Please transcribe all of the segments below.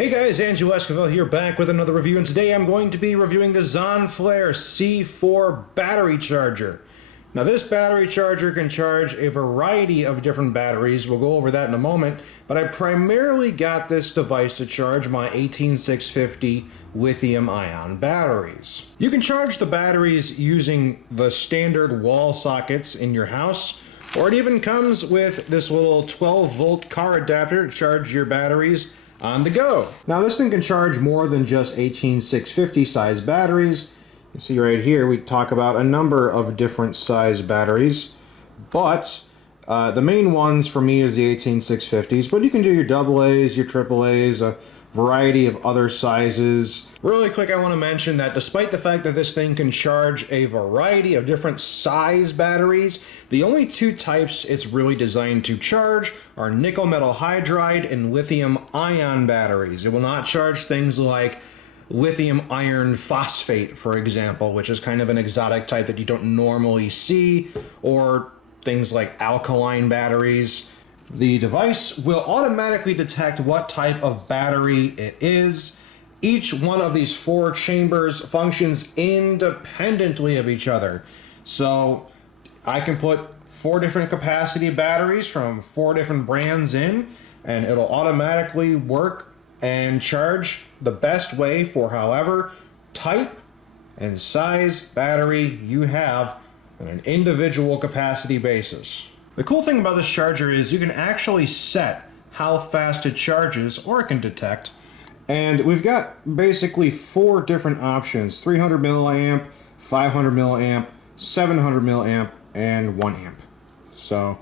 Hey guys, Andrew Esquivel here, back with another review, and today I'm going to be reviewing the Zanflare C4 battery charger. Now this battery charger can charge a variety of different batteries. We'll go over that in a moment, but I primarily got this device to charge my 18650 lithium-ion batteries. You can charge the batteries using the standard wall sockets in your house, or it even comes with this little 12-volt car adapter to charge your batteries on the go. Now this thing can charge more than just 18650 size batteries. You can see right here we talk about a number of different size batteries, but the main ones for me is the 18650s, but you can do your AA's, your AAA's, a variety of other sizes. Really quick, I want to mention that despite the fact that this thing can charge a variety of different size batteries, the only two types it's really designed to charge are nickel metal hydride and lithium ion batteries. It will not charge things like lithium iron phosphate, for example, which is kind of an exotic type that you don't normally see, or things like alkaline batteries. The device will automatically detect what type of battery it is. Each one of these four chambers functions independently of each other. So I can put 4 different capacity batteries from 4 different brands in, and it'll automatically work and charge the best way for however type and size battery you have on an individual capacity basis. The cool thing about this charger is you can actually set how fast it charges, or it can detect. And we've got basically 4 different options: 300 milliamp, 500 milliamp, 700 milliamp, and 1 amp. So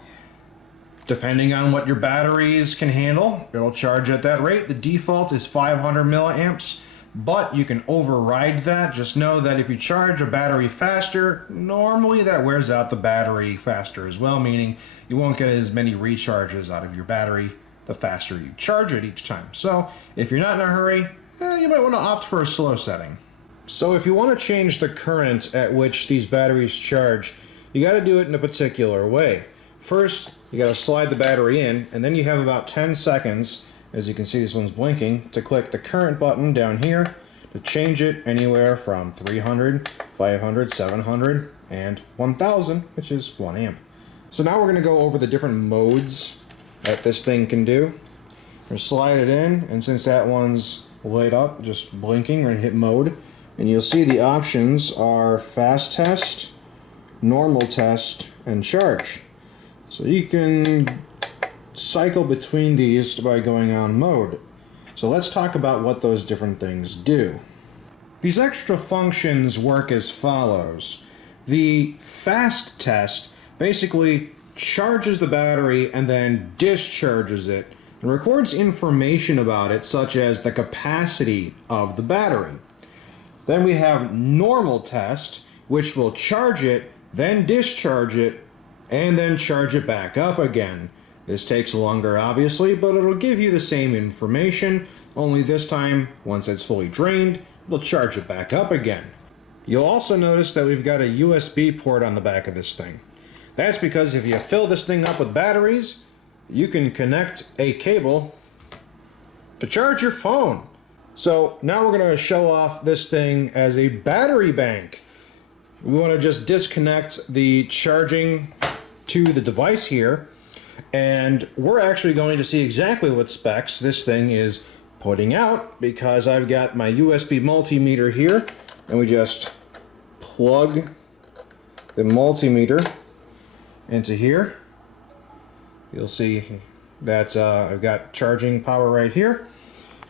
depending on what your batteries can handle, it'll charge at that rate. The default is 500 milliamps, but you can override that. Just know that if you charge a battery faster, normally that wears out the battery faster as well, meaning you won't get as many recharges out of your battery the faster you charge it each time. So if you're not in a hurry, you might want to opt for a slow setting. So if you want to change the current at which these batteries charge, you got to do it in a particular way. First, you got to slide the battery in, and then you have about 10 seconds, as you can see this one's blinking, to click the current button down here to change it anywhere from 300, 500, 700, and 1000, which is 1 amp. So now we're going to go over the different modes that this thing can do. We're going to slide it in, and since that one's lit up, just blinking, we're going to hit mode, and you'll see the options are fast test, normal test, and charge. So you can cycle between these by going on mode. So let's talk about what those different things do. These extra functions work as follows. The fast test basically charges the battery and then discharges it and records information about it, such as the capacity of the battery. Then we have normal test, which will charge it, then discharge it, and then charge it back up again. This takes longer, obviously, but it'll give you the same information, only this time, once it's fully drained, it'll charge it back up again. You'll also notice that we've got a USB port on the back of this thing. That's because if you fill this thing up with batteries, you can connect a cable to charge your phone. So now we're going to show off this thing as a battery bank. We want to just disconnect the charging to the device here, and we're actually going to see exactly what specs this thing is putting out, because I've got my USB multimeter here, and we just plug the multimeter into here. You'll see that I've got charging power right here.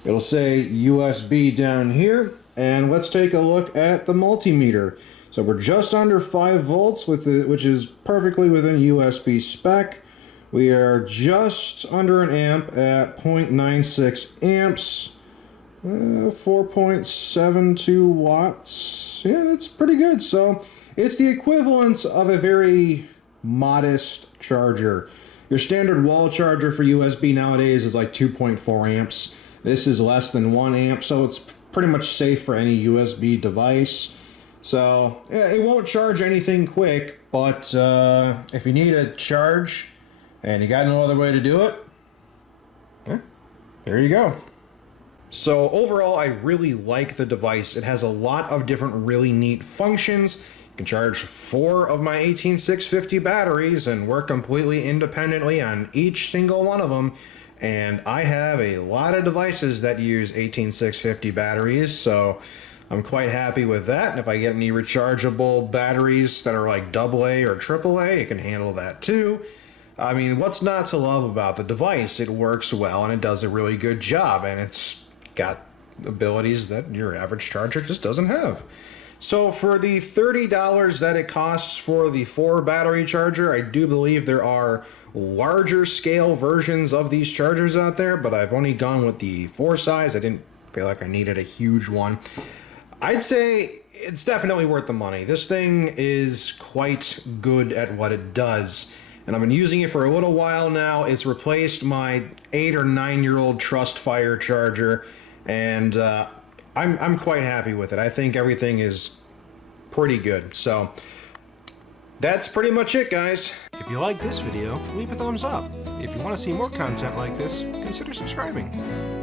It'll say USB down here, and let's take a look at the multimeter. So we're just under 5 volts, which is perfectly within USB spec. We are just under an amp at 0.96 amps, 4.72 watts. Yeah, that's pretty good. So it's the equivalent of a very modest charger. Your standard wall charger for USB nowadays is like 2.4 amps. This is less than 1 amp, so it's pretty much safe for any USB device. So it won't charge anything quick, but if you need a charge and you got no other way to do it, there you go. So overall, I really like the device. It has a lot of different really neat functions. You can charge 4 of my 18650 batteries and work completely independently on each single one of them. And I have a lot of devices that use 18650 batteries, so I'm quite happy with that. And if I get any rechargeable batteries that are like AA or AAA, it can handle that too. I mean, what's not to love about the device? It works well and it does a really good job, and it's got abilities that your average charger just doesn't have. So for the $30 that it costs for the 4 battery charger, I do believe there are larger scale versions of these chargers out there, but I've only gone with the 4 size. I didn't feel like I needed a huge one. I'd say it's definitely worth the money. This thing is quite good at what it does, and I've been using it for a little while now. It's replaced my 8 or 9-year-old Trustfire charger, and I'm quite happy with it. I think everything is pretty good. So that's pretty much it, guys. If you like this video, leave a thumbs up. If you want to see more content like this, consider subscribing.